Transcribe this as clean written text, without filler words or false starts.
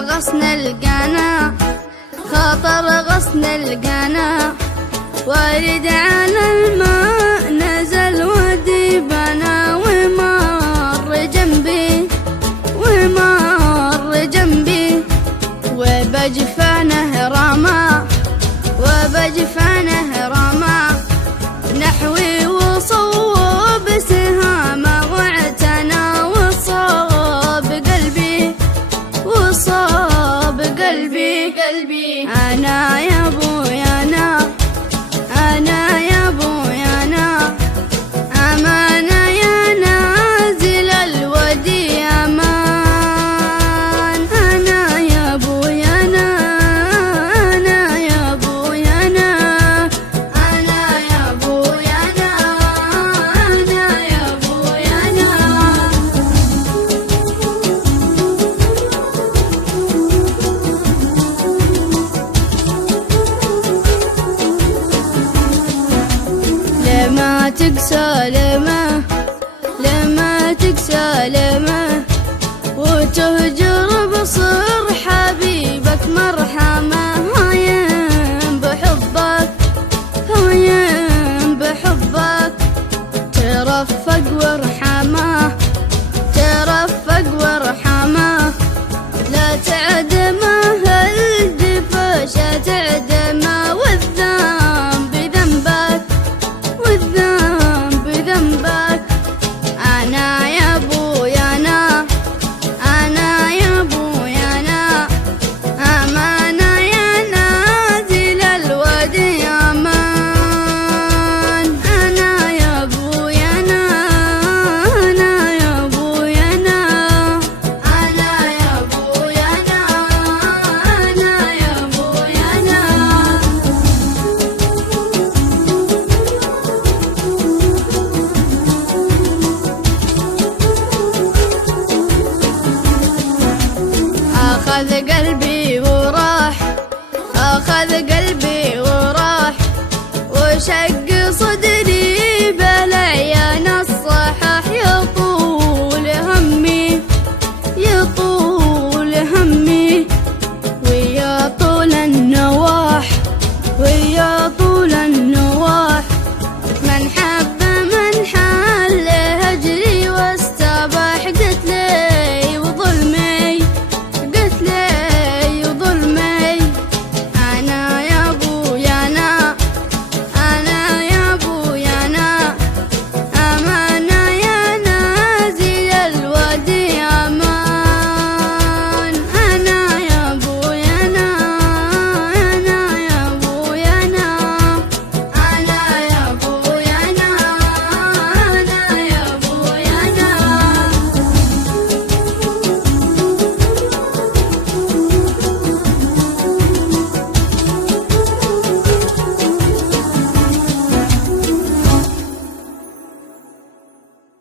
غصن القنا، خاطر غصن القنا، وارد على الماء نزل ودي بنا، ومر جنبي ومر جنبي، وبجفانه رمى وبجفانه رمى، نحوي وصوب سهامه واعتنى، وصاب قلبي وصاب قلبي أنا يا أبوي أنا يا أبوي أنا، أمانة يا نازل الودي أمان، أنا يا أبوي أنا يا أبوي أنا يا أبوي أنا يا أبوي أنا. لما تقسى لما تقسى لما وتهجر بصر حبيبك مرحمة، هايم بحبك هايم بحبك، ترفق وارحمه ترفق وارحمه، لا تعدمه الجفاش تعدمه، والذنب ذنبك والذنب ذنبك، أنا يا أبوي أنا يا أبوي أنا، أمانة يا نازل الودي أمان، أنا يا أبوي أنا يا أبوي أنا يا أبوي أنا يا أبوي أنا. أخذ قلبي وراح أخذ قلبي وراح، وشق